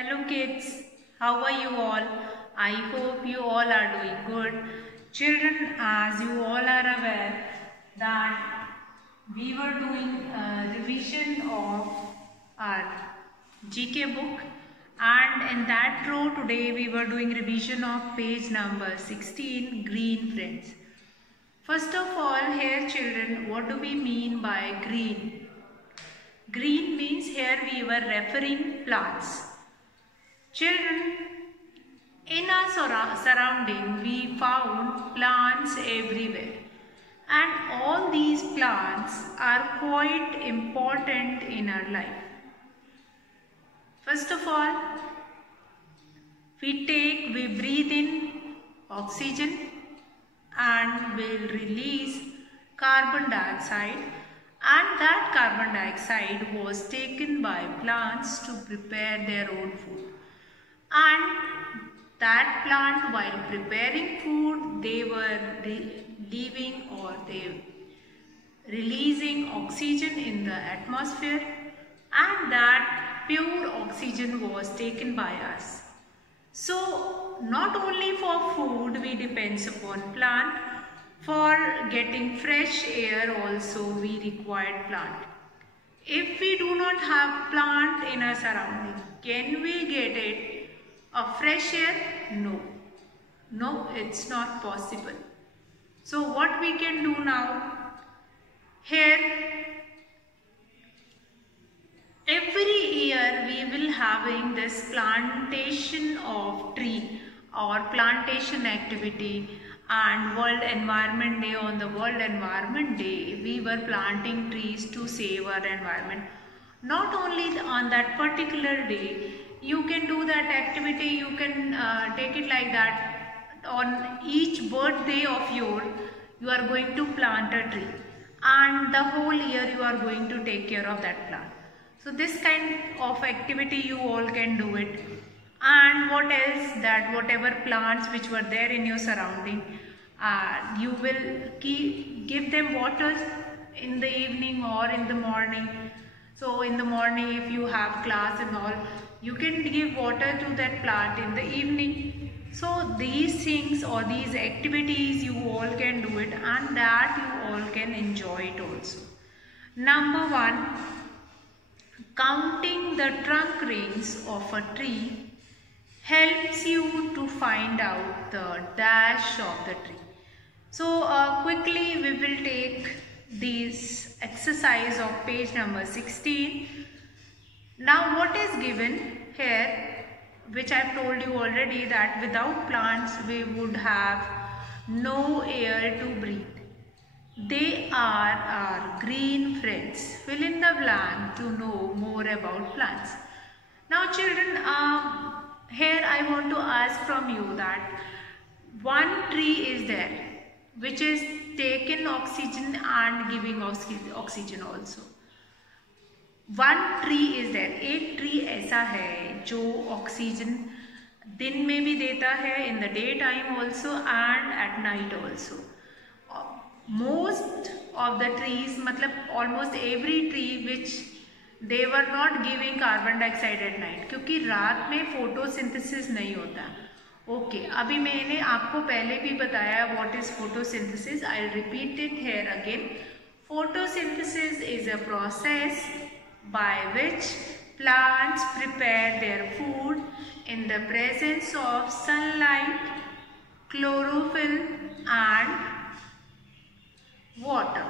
Hello kids, how are you all? I hope you all are doing good. Children, as you all are aware that we were doing a revision of our GK book, and in that row today we were doing revision of page number 16, Green Friends. First of all, here children, what do we mean by green? Green means here we were referring plants. Children, in our surrounding we found plants everywhere, and all these plants are quite important in our life. First of all, we breathe in oxygen and will release carbon dioxide, and that carbon dioxide was taken by plants to prepare their own food. And that plant, while preparing food, they were releasing oxygen in the atmosphere, and that pure oxygen was taken by us. So not only for food we depend upon plant, for getting fresh air also we require plant. If we do not have plant in our surrounding, can we get it? A fresh air? No, it's not possible. So what we can do now? Here, every year we will having this plantation of tree or plantation activity, and World Environment Day, on the World Environment Day we were planting trees to save our environment. Not only on that particular day, you can do that activity, you can take it like that. On each birthday of yours, you are going to plant a tree, and the whole year you are going to take care of that plant. So this kind of activity you all can do it. And what else, that whatever plants which were there in your surrounding, you will give them water in the evening or in the morning. So in the morning, if you have class and all, you can give water to that plant in the evening. So these things or these activities you all can do it, and that you all can enjoy it also. Number 1, counting the trunk rings of a tree helps you to find out the dash of the tree. So quickly we will take this exercise of page number 16. Now what is given here, which I have told you already, that without plants we would have no air to breathe. They are our green friends. Fill in the blank to know more about plants. Now children, here I want to ask from you that one tree is there which is taking oxygen and giving oxygen also. One tree is there, एक tree ऐसा है जो oxygen दिन में भी देता है, in the daytime also and at night also. Most of the trees, मतलब almost every tree which they were not giving carbon dioxide at night, क्योंकि रात में photosynthesis नहीं होता. Okay, अभी मैंने आपको पहले भी बताया what is photosynthesis. I'll repeat it here again. Photosynthesis is a process by which plants prepare their food in the presence of sunlight, chlorophyll and water.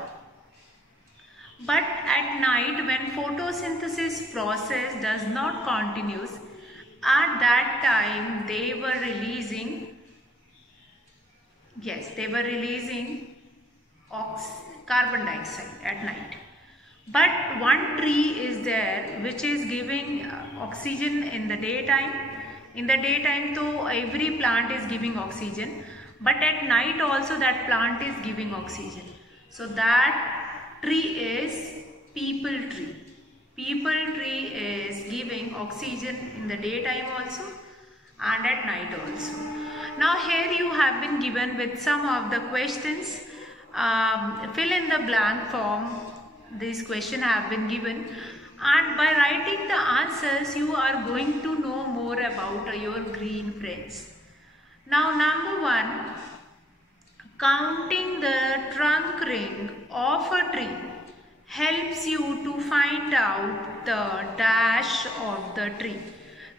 But at night, when photosynthesis process does not continue, at that time they were releasing carbon dioxide at night. But one tree is there which is giving oxygen in the daytime. In the daytime, though, every plant is giving oxygen, but at night also that plant is giving oxygen. So that tree is people tree. People tree is giving oxygen in the daytime also and at night also. Now here you have been given with some of the questions. Fill in the blank form. These questions have been given, and by writing the answers you are going to know more more about your green friends. Now number 1, counting the trunk ring of a tree helps you to find out the dash of the tree.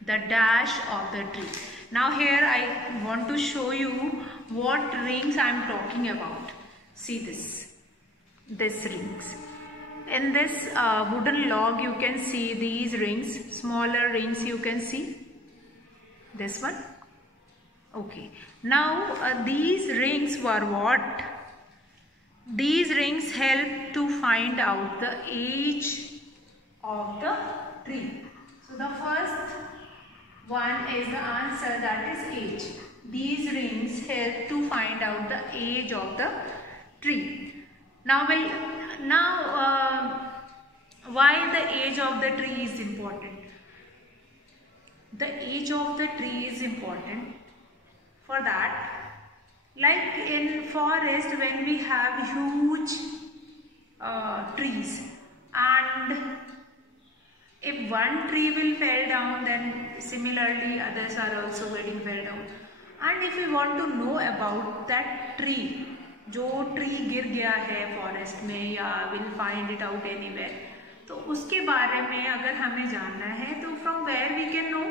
The dash of the tree. Now here I want to show you what rings I am talking about. See this rings. In this wooden log you can see these rings, smaller rings you can see. This one. Okay. Now these rings were what? These rings help to find out the age of the tree. So the first one is the answer, that is age. These rings help to find out the age of the tree. Now why the age of the tree is important? The age of the tree is important for that, like in forest when we have huge trees, and if one tree will fall down, then similarly others are also getting fell down. And if we want to know about that tree, जो tree गिर गया है forest में या will find it out anywhere, तो उसके बारे में अगर हमें जानना है तो from where we can know,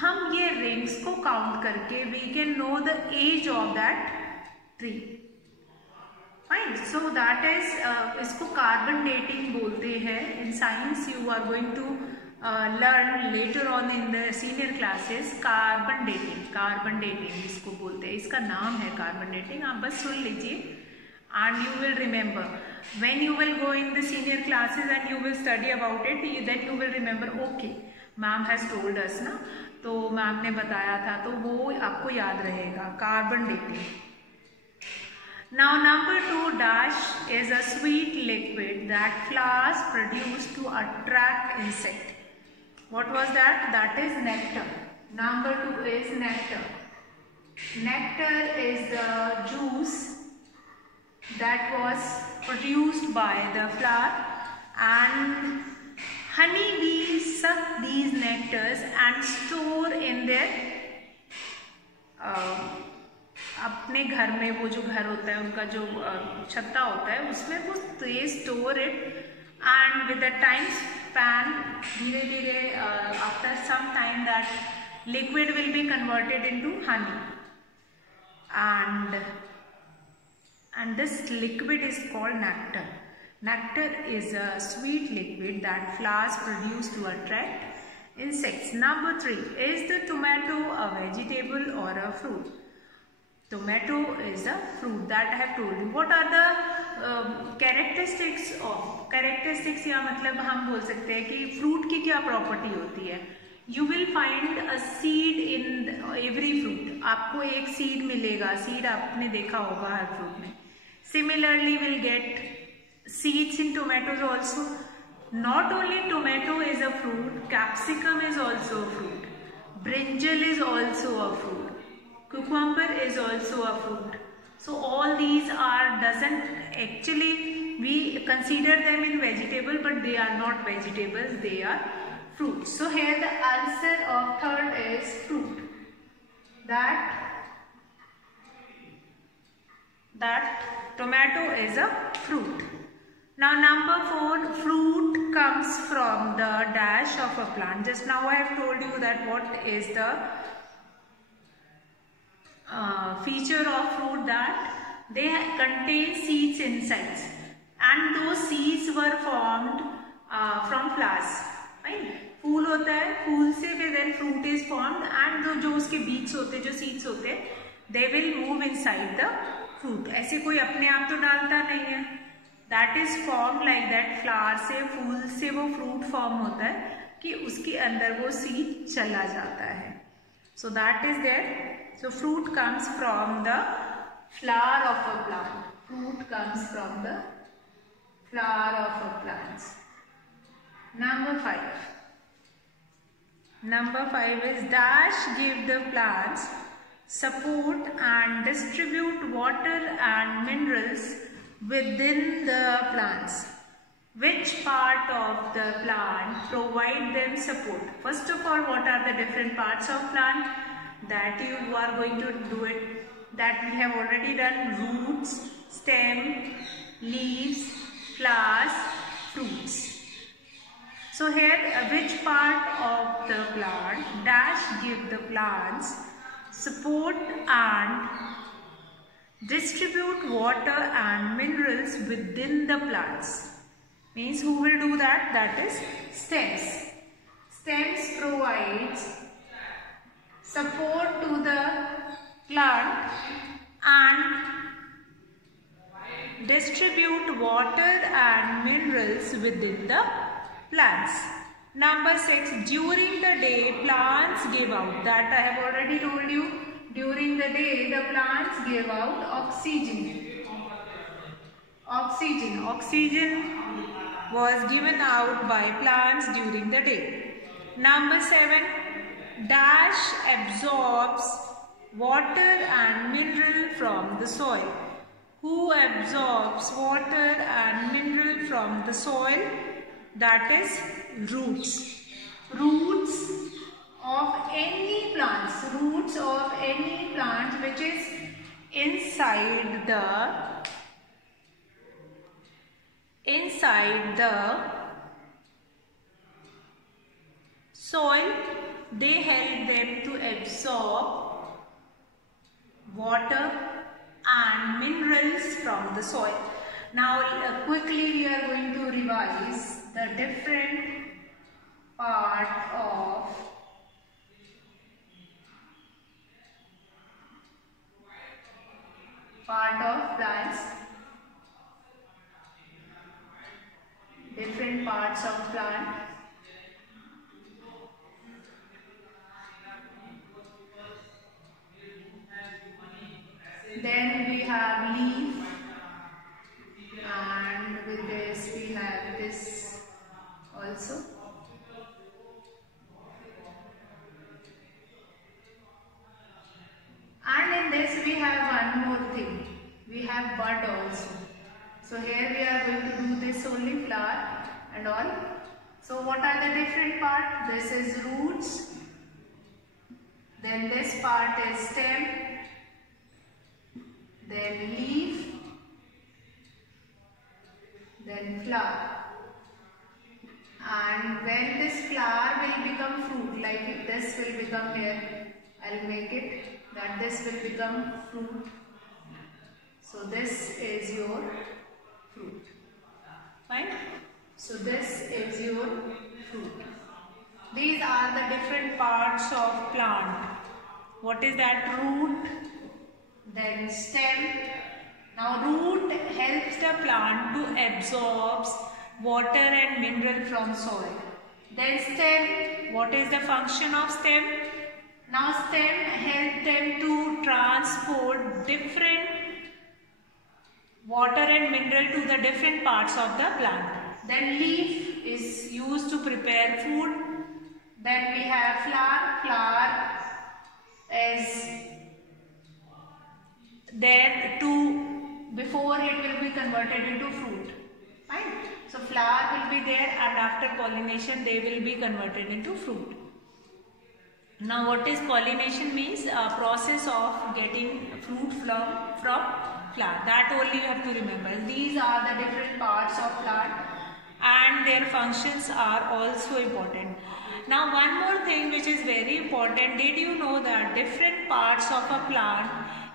हम ये रिंग्स को काउंट करके we can know the age of that tree. Fine. So that is, इसको कार्बन डेटिंग बोलते हैं. In science you are going to learn later on in the senior classes carbon dating इसको बोलते हैं. इसका नाम है कार्बन डेटिंग. आप बस सुन लीजिए and you will remember when you will go in the senior classes and you will study about it, then you will remember okay ma'am has told us ना, तो मैम ने बताया था, तो वो आपको याद रहेगा. Carbon dating. Now number 2, dash is a sweet liquid that flowers produce to attract insect. What was that? That is nectar. Number 2 is nectar. Nectar is the juice that was produced by the flower, and honeybees suck these nectars and store in their अपने घर में, वो जो घर होता है उनका जो छत्ता होता है उसमें वो they store it, and with the time span धीरे धीरे after some time that liquid will be converted into honey, and this liquid is called nectar. Nectar is a sweet liquid that flowers produce to attract insects. Number 3, is the tomato a vegetable or a fruit? Tomato is a fruit, that I have told you. What are the characteristics of, characteristics या मतलब हम बोल सकते हैं कि fruit की क्या property होती है. You will find a seed in every fruit. आपको एक seed मिलेगा. seed आपने देखा होगा हर fruit में. Similarly will get seeds in tomatoes also. Not only tomato is a fruit, capsicum is also a fruit. Brinjal is also a fruit. Cucumber is also a fruit. So all these are, doesn't actually, we consider them in vegetable, but they are not vegetables, they are fruits. So here the answer of third is fruit. That tomato is a fruit. Now number 4, fruit comes from the dash of a plant. Just now I have told you that what is the feature of fruit, that they contain seeds inside, and those seeds were formed from flowers. Right? फूल होता है, फूल से फिर then fruit is formed, and जो उसके बीज होते, जो seeds होते, they will move inside the fruit. ऐसे कोई अपने आप तो डालता नहीं है. That is formed like that. flower से, फूल से वो fruit form होता है कि उसके अंदर वो seed चला जाता है. So that is there. So fruit comes from the flower of a plant. Fruit comes from the flower of a plant. Number 5. Number 5 is dash give the plants support and distribute water and minerals within the plants. which part of the plant provide them support. First of all, what are the different parts of plant? That you are going to do it. That we have already done: roots, stem, leaves, flowers, fruits. So here, which part of the plant dash give the plants support and distribute water and minerals within the plants. Means who will do that? That is stems. Stems provides support to the plant and distribute water and minerals within the plants. Number 6, during the day plants give out, that I have already told you, during the day the plants give out oxygen. Oxygen was given out by plants during the day. Number 7, dash absorbs water and mineral from the soil. Who absorbs water and mineral from the soil? That is roots. Roots of any plants. Roots of any plant which is inside the soil, they help them to absorb water and minerals from the soil. Now quickly we are going to revise the different part of plants. Different parts of plant. Then we have leaf, and with this we have this also. And in this we have one more thing. We have bud also. So here we are going to do this only flower and all. So what are the different parts? This is roots. Then this part is stem. Then leaf. Then flower. And when this flower will become fruit, like this will become here, I'll make it that this will become fruit. So this is your fruit. Fine? So this is your fruit. These are the different parts of plant. What is that? Root, then stem. Now root helps the plant to absorb water and mineral from soil. Then stem, what is the function of stem? Now stem helps them to transport different water and mineral to the different parts of the plant. Then leaf is used to prepare food. Then we have flower. Flower is there before it will be converted into fruit. Right? So flower will be there, and after pollination they will be converted into fruit. Now what is pollination means? A process of getting fruit from flower. That only you have to remember. These are the different parts of plant and their functions are also important. Now one more thing which is very important. Did you know that different parts of a plant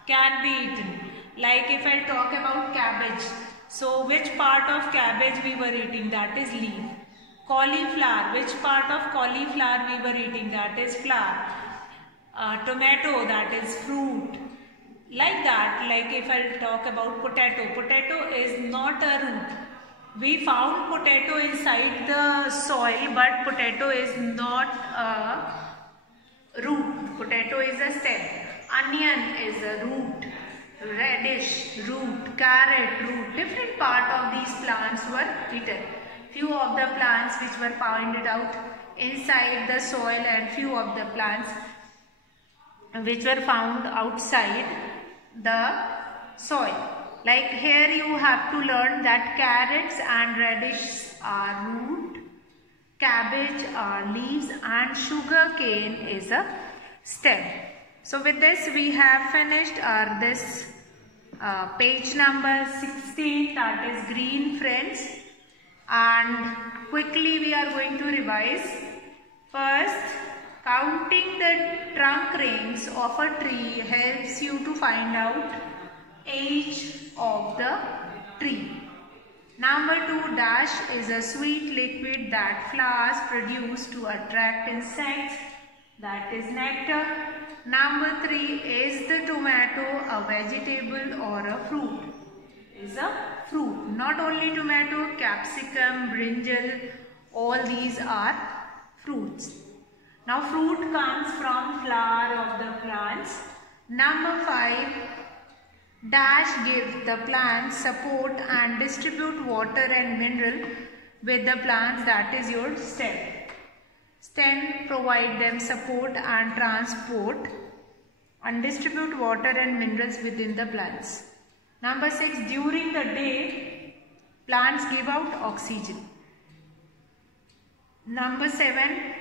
can be eaten? Like if I talk about cabbage. So which part of cabbage we were eating? That is leaf. Cauliflower. Which part of cauliflower we were eating? That is flower. Tomato. That is fruit. Like that, like if I talk about potato. Potato is not a root. We found potato inside the soil, but potato is not a root. Potato is a stem. Onion is a root. Radish, root. Carrot, root. Different part of these plants were eaten. Few of the plants which were found out inside the soil, and few of the plants which were found outside the soil. Like here you have to learn that carrots and radishes are root, cabbage are leaves, and sugar cane is a stem. So with this we have finished our this page number 16, that is green friends, and quickly we are going to revise. First, counting the trunk rings of a tree helps you to find out age of the tree. Number 2, dash is a sweet liquid that flowers produce to attract insects, that is nectar. Number 3, is the tomato a vegetable or a fruit? Is a fruit. Not only tomato, capsicum, brinjal, all these are fruits. Now fruit comes from flower of the plants. Number 5, dash gives the plants support and distribute water and mineral with the plants, that is your stem. Stem provide them support and transport and distribute water and minerals within the plants. Number 6, during the day plants give out oxygen. Number 7,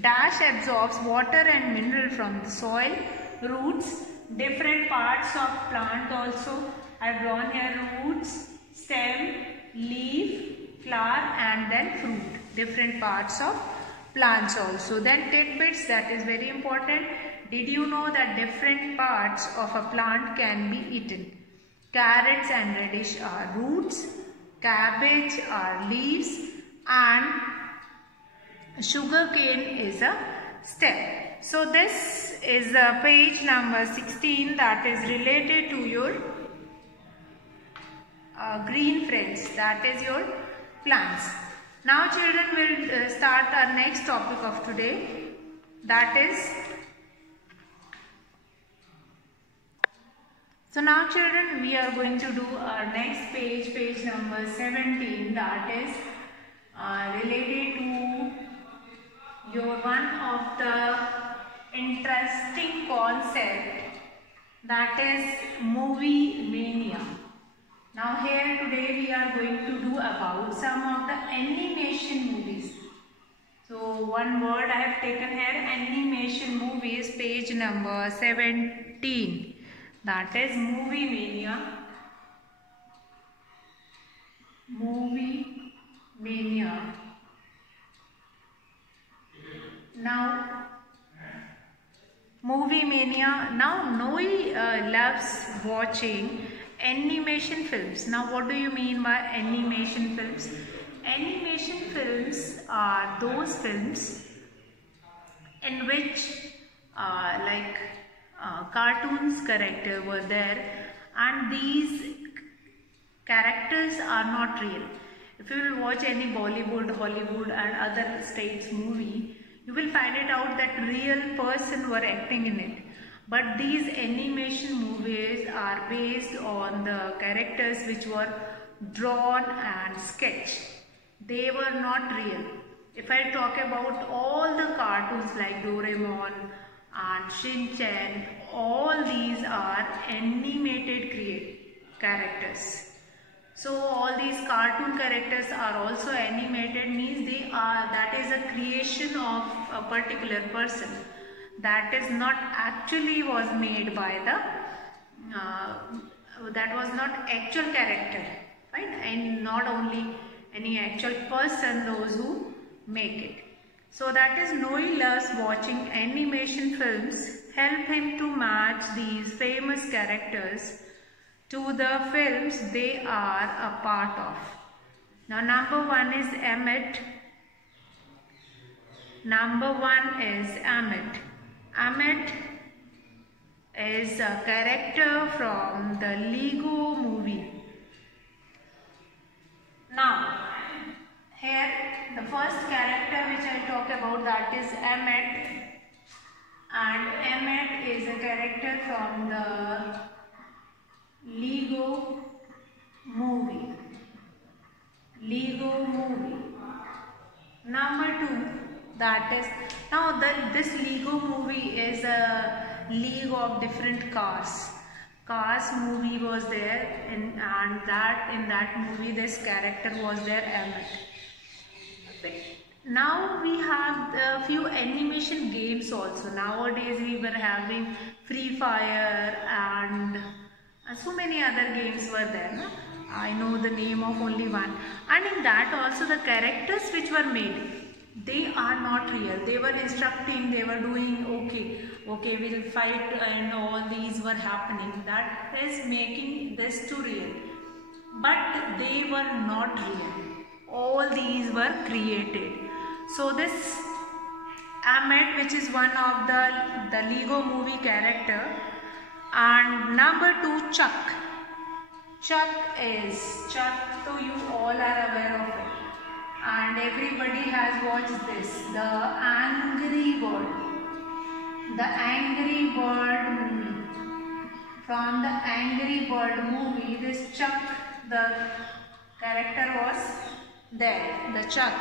dash absorbs water and mineral from the soil, roots, different parts of plant also. I have drawn here roots, stem, leaf, flower, and then fruit. Different parts of plants also. Then tidbits, that is very important. Did you know that different parts of a plant can be eaten? Carrots and radish are roots, cabbage are leaves, and sugar cane is a stem. So this is page number 16, that is related to your green friends, that is your plants. Now children will start our next topic of today, that is, so now children we are going to do our next page, page number 17, that is related to your one of the interesting concept, that is movie mania. Now here today we are going to do about some of the animation movies. So one word I have taken here, animation movies, page number 17, that is movie mania. Movie mania. Now movie mania. Now Noe loves watching animation films. Now what do you mean by animation films? Animation films are those films in which cartoons character were there, and these characters are not real. If you will watch any Bollywood, Hollywood and other states movie, you will find it out that real person were acting in it. But these animation movies are based on the characters which were drawn and sketched. They were not real. If I talk about all the cartoons like Doraemon and Shin Chan, all these are animated characters. So all these cartoon characters are also animated, means they are, that is a creation of a particular person. That is not actually was made by the, that was not actual character, right? And not only any actual person, those who make it. So that is Noe loves watching animation films, help him to match these famous characters to the films they are a part of. Now number 1 is Emmett. Number 1 is Emmett. Emmett is a character from the Lego movie. Now here the first character which I talk about, that is Emmett, and Emmett is a character from the Lego movie. Lego movie. Number 2, that is, now this Lego movie is a league of different cars. Cars movie was there, and that in that movie this character was there, Emmett. Now we have a few animation games also. Nowadays we were having Free Fire and so many other games were there. No? I know the name of only one. And in that also the characters which were made, they are not real. They were instructing, they were doing okay, we'll fight and all these were happening. That is making this too real. But they were not real. All these were created. So this Ahmed, which is one of the Lego movie character, and number 2, Chuck. Chuck, so you all are aware of it, and everybody has watched this, the Angry Bird. The Angry Bird movie. From the Angry Bird movie, this Chuck, the character was there, the Chuck.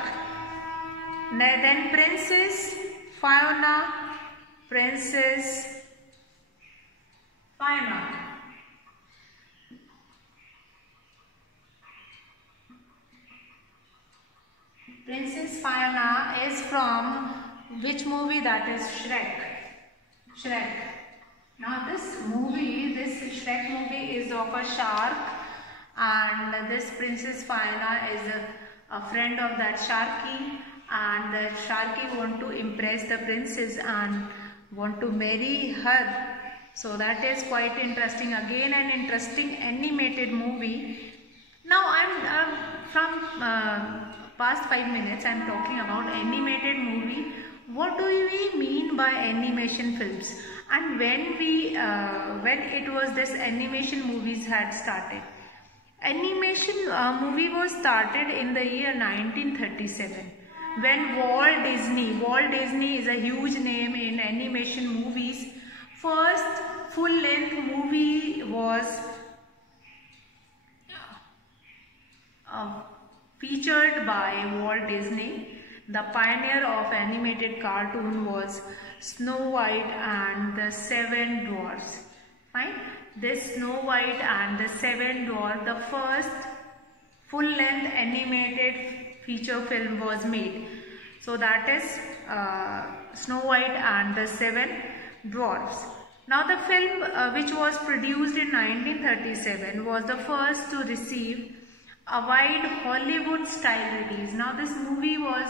Then Princess Fiona. Princess Fiona. Princess Fiona is from which movie? That is Shrek. Shrek. Now this movie, this Shrek movie is of a shark, and this Princess Fiona is a friend of that Sharky, and the Sharky want to impress the princess and want to marry her. So that is quite interesting. Again an interesting animated movie. Now I'm from past 5 minutes I am talking about animated movie. What do we mean by animation films? And when it was this animation movies had started. Animation movie was started in the year 1937 when Walt Disney is a huge name in animation movies. First full-length movie was featured by Walt Disney. The pioneer of animated cartoon was Snow White and the Seven Dwarfs. Fine. This Snow White and the Seven Dwarfs, the first full-length animated feature film was made. So that is Snow White and the Seven Dwarfs. Now the film which was produced in 1937 was the first to receive a wide Hollywood style release. Now this movie was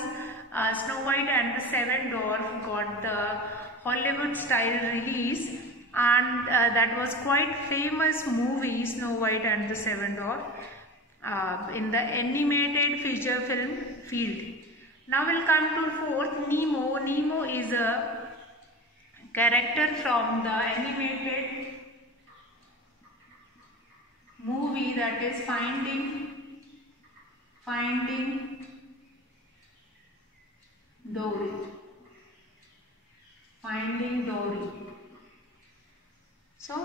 Snow White and the Seven Dwarfs got the Hollywood style release, and that was quite famous movie, Snow White and the Seven Dwarfs, in the animated feature film field. Now we'll come to fourth, Nemo. Nemo is a character from the animated movie, that is Finding Dory. Finding Dory. So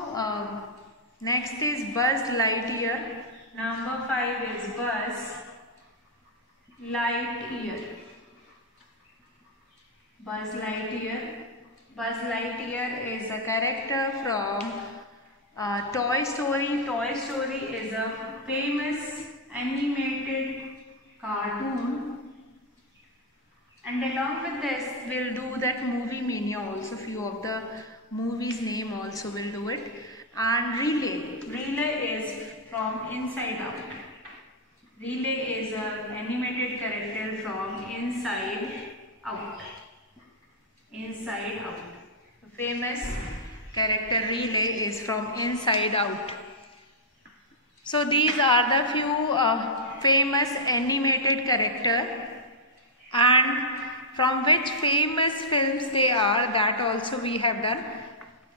next is Buzz Lightyear. Number 5 is Buzz Lightyear. Buzz Lightyear. Buzz Lightyear is a character from Toy Story. Toy Story is a famous animated cartoon, and along with this we'll do that Movie Mania also. Few of the movies name also will do it. And Relay is from Inside Out. Relay is an animated character from Inside Out. Inside Out. The famous character Relay is from Inside Out. So these are the few famous animated character, and from which famous films they are, that also we have done.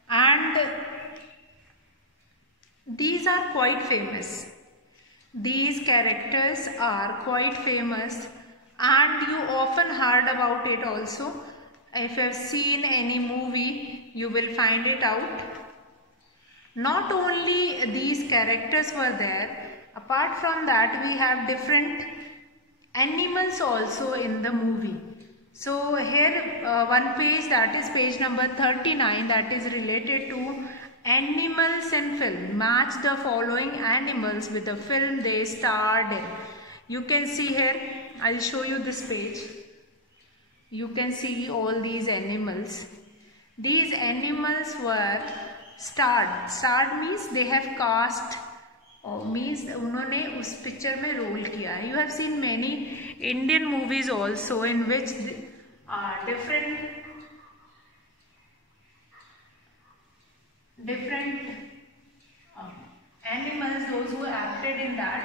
And these are quite famous. These characters are quite famous, and you often heard about it also. If you have seen any movie, you will find it out. Not only these characters were there, apart from that we have different animals also in the movie. So here one page, that is page number 39, that is related to animals in film. Match the following animals with the film they starred in. You can see here I'll show you this page. You can see all these animals. These animals were starred. Starred means they have cast, or means उन्होंने उस picture में role किया. You have seen many Indian movies also in which different animals, those who acted in that,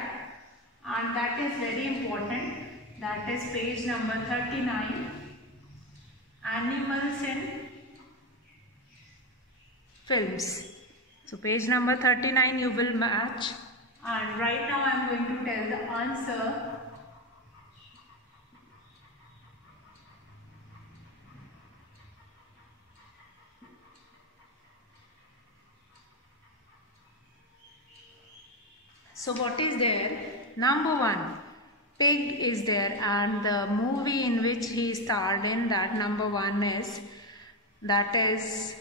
and that is very important. That is page number 39, animals in films. So page number 39 you will match, and right now I am going to tell the answer. So what is there? Number 1, pig is there, and the movie in which he starred in, that number 1 is, that is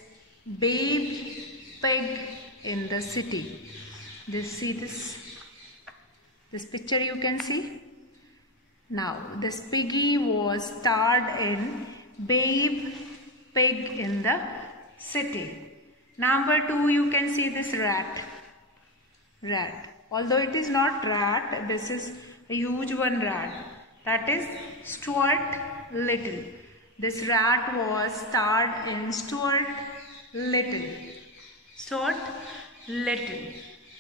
Babe Pig in the City. See this picture you can see. Now this piggy was starred in Babe Pig in the City. Number 2, you can see this rat. Although it is not rat, this is a huge one rat. That is Stuart Little. This rat was starred in Stuart Little.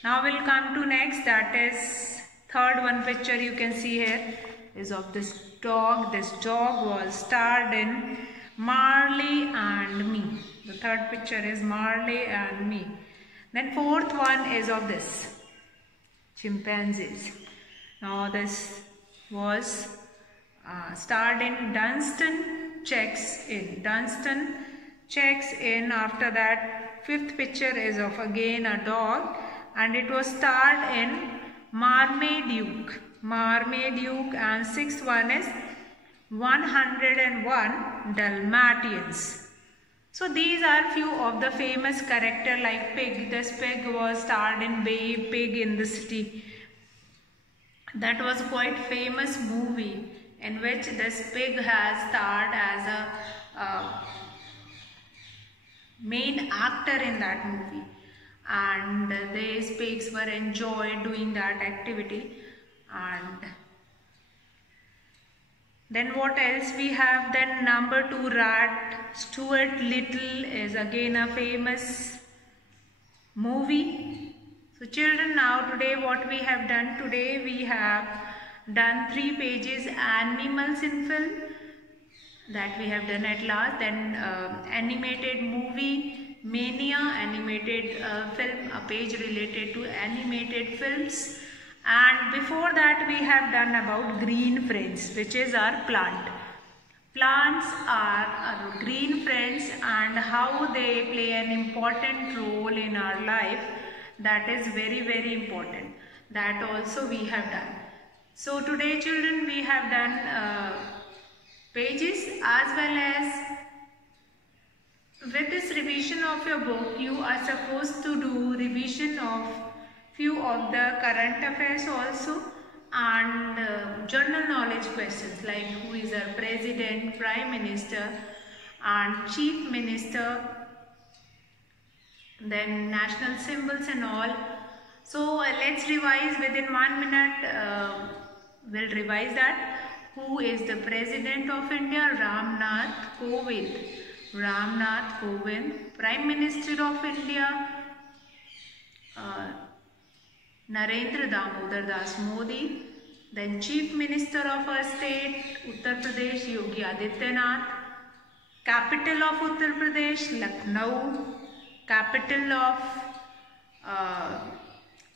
Now we'll come to next, that is third one picture you can see here is of this dog. This dog was starred in Marley and Me. The third picture is Marley and Me. Then fourth one is of this chimpanzees. Now this was starred in Dunstan Checks In. After that, fifth picture is of again a dog, and it was starred in Marmaduke, and sixth one is 101 Dalmatians. So these are few of the famous character like pig. This pig was starred in Babe Pig in the City. That was quite famous movie in which this pig has starred as a main actor in that movie, and these pigs were enjoyed doing that activity. And then what else we have? Then number 2, rat. Stuart Little is again a famous movie. So children, now today what we have done? Today we have done 3 pages animals in film, that we have done at last. Then animated movie Mania, animated film, a page related to animated films. And before that we have done about green friends, which is our plant. Plants are our green friends and how they play an important role in our life. That is very, very important. That also we have done. So today children, we have done pages, as well as with this revision of your book, you are supposed to do revision of few of the current affairs also, and general knowledge questions like who is our president, prime minister and chief minister, then national symbols and all. So let's revise within 1 minute. We'll revise that. Who is the President of India? Ramnath Kovind. Prime Minister of India, Narendra Damodar Das Modi. Then Chief Minister of our state, Uttar Pradesh, Yogi Adityanath. Capital of Uttar Pradesh, Lucknow. Capital of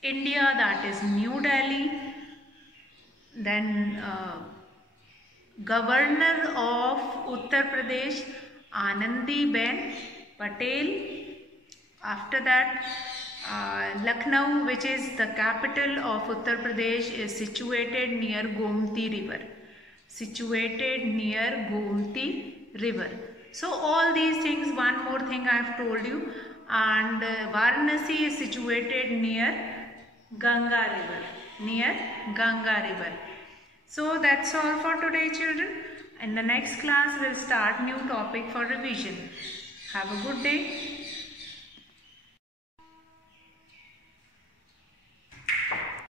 India, that is New Delhi. Then Governor of Uttar Pradesh, Anandi Ben Patel. After that, Lucknow, which is the capital of Uttar Pradesh, is situated near Gomti River. So all these things, one more thing I have told you. And Varanasi is situated near Ganga River. So that's all for today, children. In the next class, we'll start new topic for revision. Have a good day.